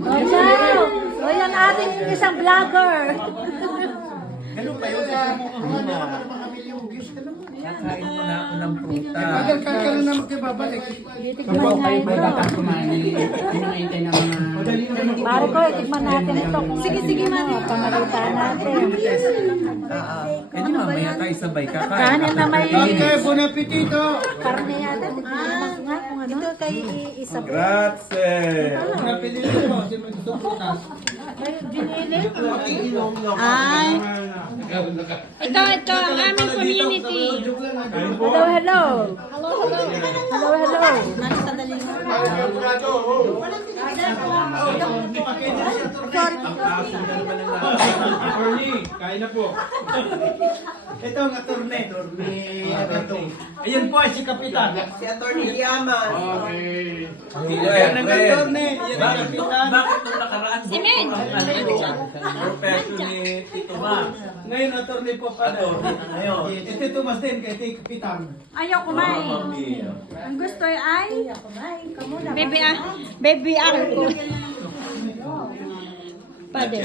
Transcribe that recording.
Wow! O yan ating isang vlogger. Ganun pa yun. Kakain ko na ako ng pruta. Kaya na naman kayo babalik. Tikman nga ito. Pare ko, tikman natin ito. Sige, mani. Pangalita natin. Kaya mamaya tayo sabay kakain. Kanin na may Okay, bon appetito! karne yata. Tikman nga kung ano. Ito kay isa po. Grazie! Bon appetito po, si may gusto putas. Ay. Ito, ang aming community. Hello, hello. Hello, hello. Attorney, kain na po. Ito ang attorney. Ayan po ay si Kapitan. Si Atty. Yaman. Ayan ang attorney. Ayan ang Kapitan. Bakit nung nakaraan? Si Med. Professor ni Tito Max. Ngayon attorney po pa. Ngayon. Ito Tomas din kay Kapitan. Ayaw kumain. Mamma mia. Ang gusto ay Baby, baby ako. Pwede.